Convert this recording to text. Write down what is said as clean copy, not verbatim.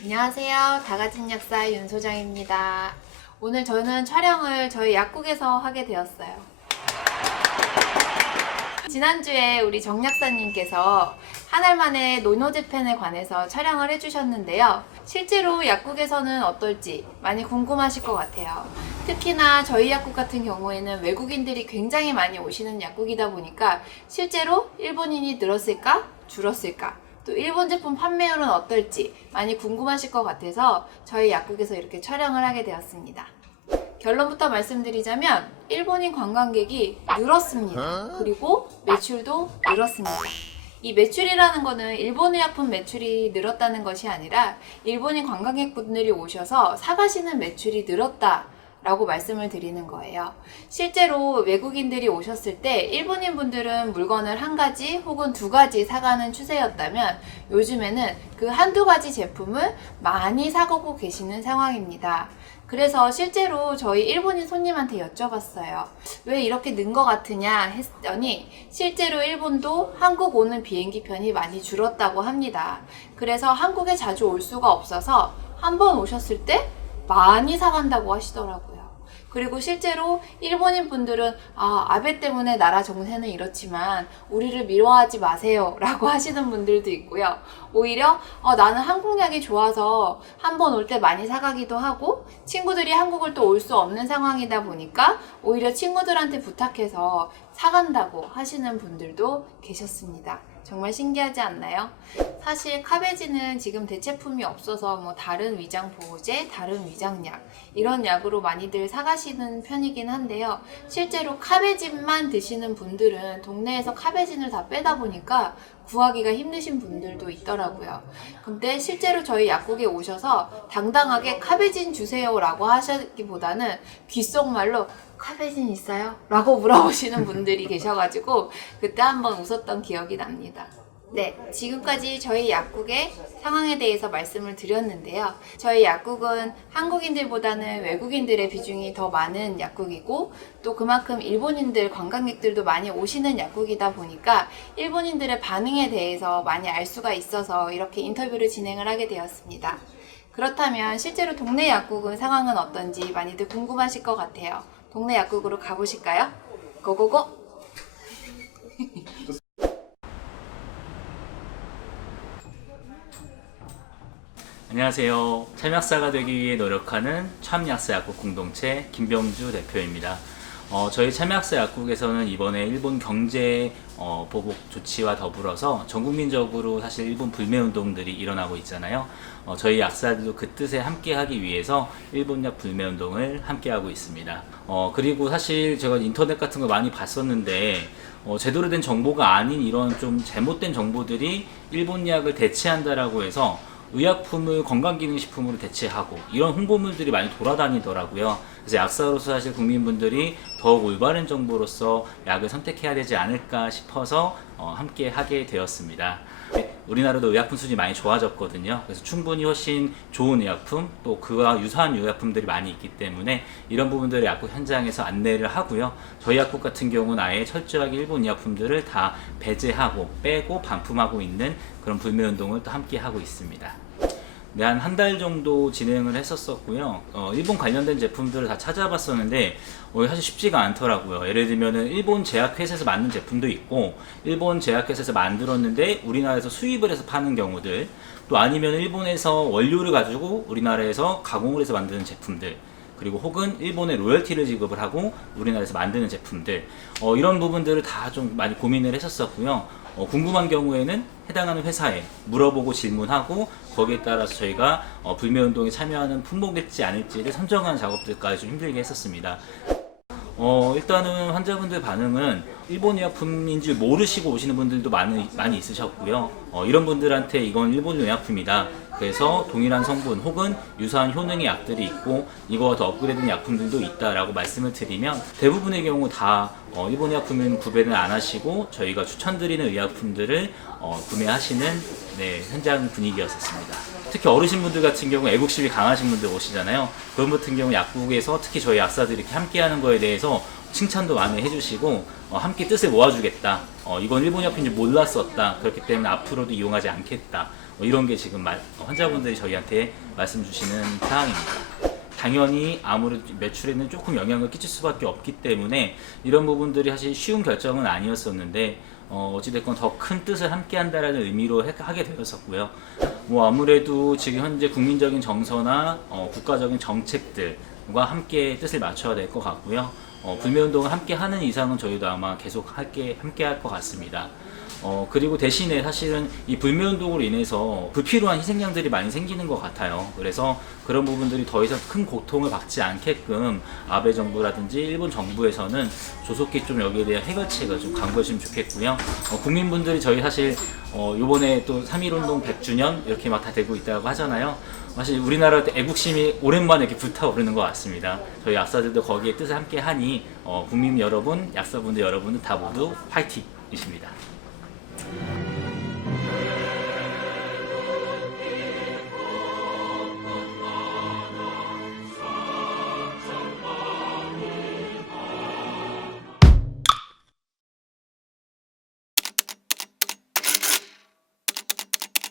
안녕하세요. 다가진 약사 윤 소장입니다. 오늘 저는 촬영을 저희 약국에서 하게 되었어요. 지난주에 우리 정 약사님께서 한 알 만에 노노제펜에 관해서 촬영을 해주셨는데요. 실제로 약국에서는 어떨지 많이 궁금하실 것 같아요. 특히나 저희 약국 같은 경우에는 외국인들이 굉장히 많이 오시는 약국이다 보니까 실제로 일본인이 늘었을까? 줄었을까? 또 일본 제품 판매율은 어떨지 많이 궁금하실 것 같아서 저희 약국에서 이렇게 촬영을 하게 되었습니다. 결론부터 말씀드리자면 일본인 관광객이 늘었습니다. 그리고 매출도 늘었습니다. 이 매출이라는 거는 일본 의약품 매출이 늘었다는 것이 아니라 일본인 관광객분들이 오셔서 사가시는 매출이 늘었다 라고 말씀을 드리는 거예요. 실제로 외국인들이 오셨을 때 일본인 분들은 물건을 한 가지 혹은 두 가지 사가는 추세였다면 요즘에는 그 한두 가지 제품을 많이 사가고 계시는 상황입니다. 그래서 실제로 저희 일본인 손님한테 여쭤봤어요. 왜 이렇게 는 것 같으냐 했더니 실제로 일본도 한국 오는 비행기 편이 많이 줄었다고 합니다. 그래서 한국에 자주 올 수가 없어서 한번 오셨을 때 많이 사간다고 하시더라고요. 그리고 실제로 일본인 분들은 아베 때문에 나라 정세는 이렇지만 우리를 미워하지 마세요 라고 하시는 분들도 있고요. 오히려 나는 한국약이 좋아서 한 번 올 때 많이 사가기도 하고 친구들이 한국을 또 올 수 없는 상황이다 보니까 오히려 친구들한테 부탁해서 사간다고 하시는 분들도 계셨습니다. 정말 신기하지 않나요? 사실 카베진은 지금 대체품이 없어서 뭐 다른 위장 보호제, 다른 위장약 이런 약으로 많이들 사가시는 편이긴 한데요. 실제로 카베진만 드시는 분들은 동네에서 카베진을 다 빼다 보니까 구하기가 힘드신 분들도 있더라고요. 근데 실제로 저희 약국에 오셔서 당당하게 카베진 주세요 라고 하시기보다는 귓속말로 카베진 있어요? 라고 물어보시는 분들이 계셔가지고 그때 한번 웃었던 기억이 납니다. 네, 지금까지 저희 약국의 상황에 대해서 말씀을 드렸는데요. 저희 약국은 한국인들보다는 외국인들의 비중이 더 많은 약국이고 또 그만큼 일본인들 관광객들도 많이 오시는 약국이다 보니까 일본인들의 반응에 대해서 많이 알 수가 있어서 이렇게 인터뷰를 진행을 하게 되었습니다. 그렇다면 실제로 동네 약국은 상황은 어떤지 많이들 궁금하실 것 같아요. 동네 약국으로 가보실까요? 고고고! 안녕하세요. 참약사가 되기 위해 노력하는 참약사 약국 공동체 김병주 대표입니다. 저희 참약사 약국에서는 이번에 일본 경제 보복 조치와 더불어서 전국민적으로 사실 일본 불매운동들이 일어나고 있잖아요. 저희 약사들도 그 뜻에 함께하기 위해서 일본약 불매운동을 함께하고 있습니다. 그리고 사실 제가 인터넷 같은 거 많이 봤었는데 제대로 된 정보가 아닌 이런 좀 잘못된 정보들이 일본약을 대체한다라고 해서 의약품을 건강기능식품으로 대체하고 이런 홍보물들이 많이 돌아다니더라고요. 그래서 약사로서 사실 국민분들이 더욱 올바른 정보로서 약을 선택해야 되지 않을까 싶어서 함께 하게 되었습니다. 우리나라도 의약품 수준이 많이 좋아졌거든요. 그래서 충분히 훨씬 좋은 의약품 또 그와 유사한 의약품들이 많이 있기 때문에 이런 부분들을 약국 현장에서 안내를 하고요. 저희 약국 같은 경우는 아예 철저하게 일본 의약품들을 다 배제하고 빼고 반품하고 있는 그런 불매운동을 또 함께 하고 있습니다. 네, 한 달 정도 진행을 했었었고요. 일본 관련된 제품들을 다 찾아봤었는데 사실 쉽지가 않더라고요. 예를 들면은 일본 제약회사에서 만든 제품도 있고 일본 제약회사에서 만들었는데 우리나라에서 수입을 해서 파는 경우들, 또 아니면 일본에서 원료를 가지고 우리나라에서 가공을 해서 만드는 제품들, 그리고 혹은 일본에 로열티를 지급을 하고 우리나라에서 만드는 제품들, 이런 부분들을 다 좀 많이 고민을 했었었고요. 궁금한 경우에는 해당하는 회사에 물어보고 질문하고 거기에 따라서 저희가 불매운동에 참여하는 품목일지 아닐지를 선정하는 작업들까지 좀 힘들게 했었습니다. 일단은 환자분들 반응은 일본 의약품인 줄 모르시고 오시는 분들도 많이 있으셨고요. 이런 분들한테 이건 일본 의약품이다. 그래서 동일한 성분 혹은 유사한 효능의 약들이 있고 이거와 더 업그레이드된 약품들도 있다라고 말씀을 드리면 대부분의 경우 다 일본 의약품은 구매를 안 하시고 저희가 추천드리는 의약품들을 구매하시는 현장 분위기였었습니다. 특히 어르신분들 같은 경우 애국심이 강하신 분들 오시잖아요. 그런 같은 경우 약국에서 특히 저희 약사들이 이렇게 함께하는 거에 대해서 칭찬도 많이 해주시고 함께 뜻을 모아주겠다. 이건 일본 약품인지 몰랐었다. 그렇기 때문에 앞으로도 이용하지 않겠다. 이런 게 지금 환자분들이 저희한테 말씀 주시는 사항입니다. 당연히 아무래도 매출에는 조금 영향을 끼칠 수밖에 없기 때문에 이런 부분들이 사실 쉬운 결정은 아니었었는데 어찌됐건 더 큰 뜻을 함께 한다라는 의미로 하게 되었었고요. 아무래도 지금 현재 국민적인 정서나 국가적인 정책들과 함께 뜻을 맞춰야 될 것 같고요. 불매운동을 함께 하는 이상은 저희도 아마 계속 함께 할 것 같습니다. 그리고 대신에 사실은 이 불매운동으로 인해서 불필요한 희생양들이 많이 생기는 것 같아요. 그래서 그런 부분들이 더 이상 큰 고통을 받지 않게끔 아베 정부라든지 일본 정부에서는 조속히 좀 여기에 대한 해결책을 좀 강구했으면 좋겠고요. 국민분들이 저희 사실 요번에 또 3.1운동 100주년 이렇게 막 다 되고 있다고 하잖아요. 사실 우리나라 애국심이 오랜만에 이렇게 불타오르는 것 같습니다. 저희 약사들도 거기에 뜻을 함께 하니 국민 여러분, 약사분들 여러분은 다 모두 화이팅이십니다.